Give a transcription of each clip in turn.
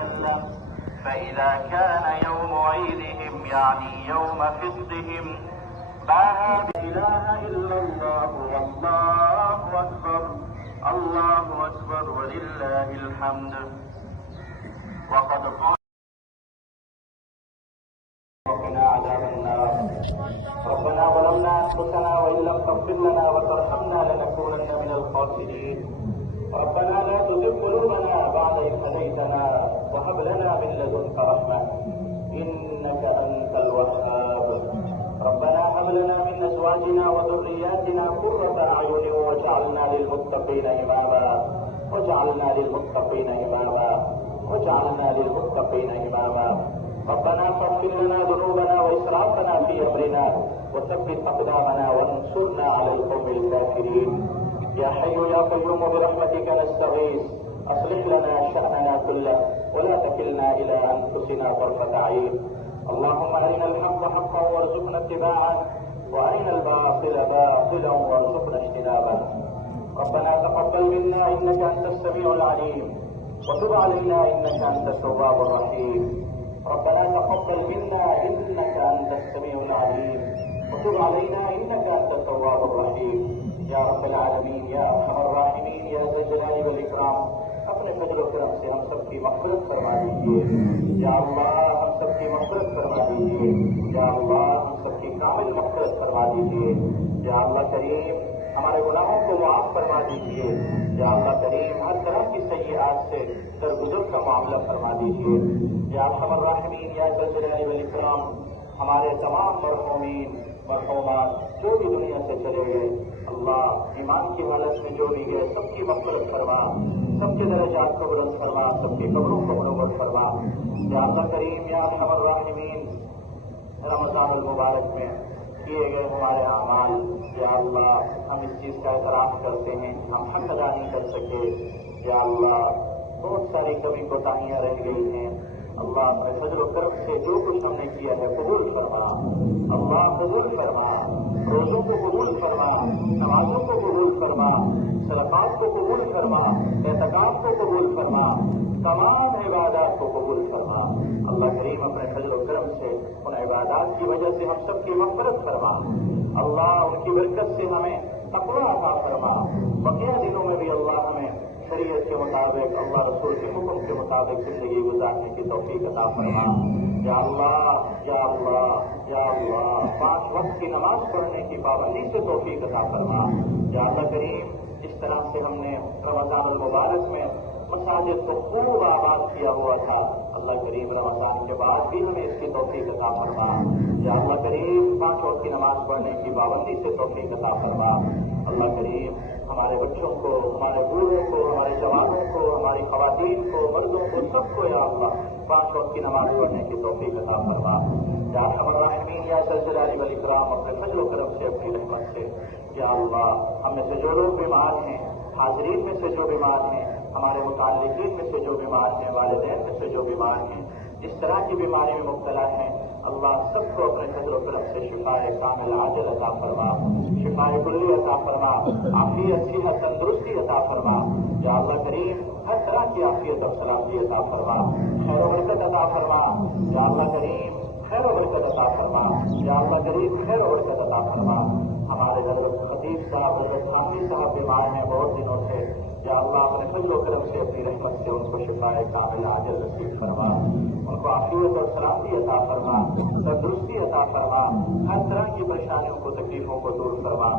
وسلم. فإذا كان يوم عيدهم يعني يوم فطرهم باها لا إله إلا الله والله أكبر الله أكبر ولله الحمد. وقد قال ربنا عذاب النار ربنا ظلمنا أنفسنا وإن لم تغفر لنا وترحمنا لنكونن من الخاسرين. ربنا لا تزغ قلوبنا بعد إذ هديتنا وهب لنا من لدنك رحمة إنك أنت الوهاب. ربنا هب لنا من أزواجنا وذرياتنا قرة أعين واجعلنا للمتقين إماما واجعلنا للمتقين إماما واجعلنا للمتقين إماما. ربنا فاغفر لنا ذنوبنا وإسرافنا في أمرنا وثبت أقدامنا وانصرنا على القوم الكافرين. يا حي يا قيوم برحمتك نستغيث أصلح لنا شأننا كله ولا تكلنا إلى أنفسنا طرفة عين. اللهم أرنا الحق حقا وارزقنا اتباعه وأرنا الباطل باطلا وارزقنا اجتنابه. ربنا تقبل منا إنك أنت السميع العليم وتب علينا إنك أنت التواب الرحيم. ربنا تقبل منا إنك أنت السميع العليم وتب علينا إنك أنت التواب الرحيم. یا رب العالمین یا ارحم الراحمین یا ذا الجلال والاکرام اپنے فضل و کرم سے ہم سب کی مغفرت فرما دیجیے. یا اللہ ہم سب کی مغفرت فرما دیجیے. یا اللہ ہم سب کی کامل مغفرت فرما دیجیے. یا اللہ کریم ہمارے گناہوں کو معاف فرما دیجیے. یا اللہ کریم ہر طرح کی سیئات سے درگزر کا معاملہ فرما دیجیے. یا ارحم الراحمین یا ذا الجلال والاکرام ہمارے تمام مرحومین مرحومات جو بھی دنیا سے چلے گئے اللہ ایمان کی حالت میں جو بھی گئے سب کی مغفرت فرما سب کے درجات کو بلند فرما سب کی قبروں کو منور فرما. یا اللہ کریم یا ارحم الراحمین رمضان المبارک میں کیے گئے ہمارے اعمال یا اللہ ہم اس چیز کا اعتراف کرتے ہیں ہم حق ادا نہیں کر سکے. یا اللہ بہت ساری کمی کوتاہیاں رہ گئی ہیں اللہ اپنے فضل و کرم سے جو کچھ ہم نے کیا ہے قبول فرما. اللہ قبول فرما روزوں کو قبول فرما نمازوں کو قبول فرما صدقات کو قبول فرما اعتکاف کو قبول فرما تمام عبادات کو قبول فرما. اللہ کریم اپنے فضل و کرم سے ان عبادات کی وجہ سے ہم سب کی مغفرت فرما. اللہ ان کی برکت سے ہمیں تقوی عطا فرما. بقیہ دنوں میں بھی اللہ ہمیں شریعت کے مطابق اللہ رسول کے حکم کے مطابق زندگی گزارنے کی توفیق عطا فرما. یا اللہ یا اللہ یا اللہ 5 وقت کی نماز پڑھنے کی پابندی سے توفیق عطا فرما. یا اللہ کریم جس طرح سے ہم نے رمضان المبارک میں مساجد کو خوب آباد کیا ہوا تھا اللہ کریم رمضان کے بعد بھی ہمیں اس کی توفیق عطا فرما. یا اللہ کریم 5 وقت کی نماز پڑھنے کی پابندی سے توفیق عطا فرما. اللہ کریم ہمارے بچوں کو ہمارے بوڑھوں کو ہمارے جوانوں کو ہماری خواتین کو مردوں کو سب کو یا اللہ 5 وقت کی نماز پڑھنے کی توفیق عطا فرما. یا ارحم الراحمین یا ذا الجلال والاکرام اپنے فضل و کرم سے اپنی رحمت سے یا اللہ ہم میں سے جو لوگ بیمار ہیں حاضرین میں سے جو بیمار ہیں ہمارے متعلقین میں سے جو بیمار ہیں والدین میں سے جو بیمار ہیں جس طرح کی بیماری میں مبتلا ہیں اللہ سب کو اپنے فضل و کرم سے شفائے کامل عاجل عطا فرما شفائے کلی عطا فرما عافیت صحت تندرستی عطا فرما. یا اللہ کریم ہر طرح کی عافیت اور سلامتی عطا فرما خیر و برکت عطا فرما. یا اللہ کریم خیر و برکت عطا فرما. یا اللہ کریم خیر و برکت عطا فرما. ہمارے حضرت خطیب صاحب حضرت حامی صاحب بیمار ہیں بہت دنوں سے یا اللہ اپنے فضل و کرم سے اپنی رحمت سے ان کو شفائے کامل عاجل نصیب فرما. ان کو عافیت اور سلامتی عطا فرما تندرستی عطا فرما ہر طرح کی پریشانیوں کو تکلیفوں کو دور فرما.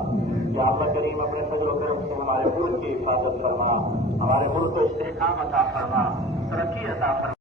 یا اللہ کریم اپنے فضل و کرم سے ہمارے ملک کی حفاظت فرما ہمارے ملک کو استحکام عطا فرما ترقی عطا فرما.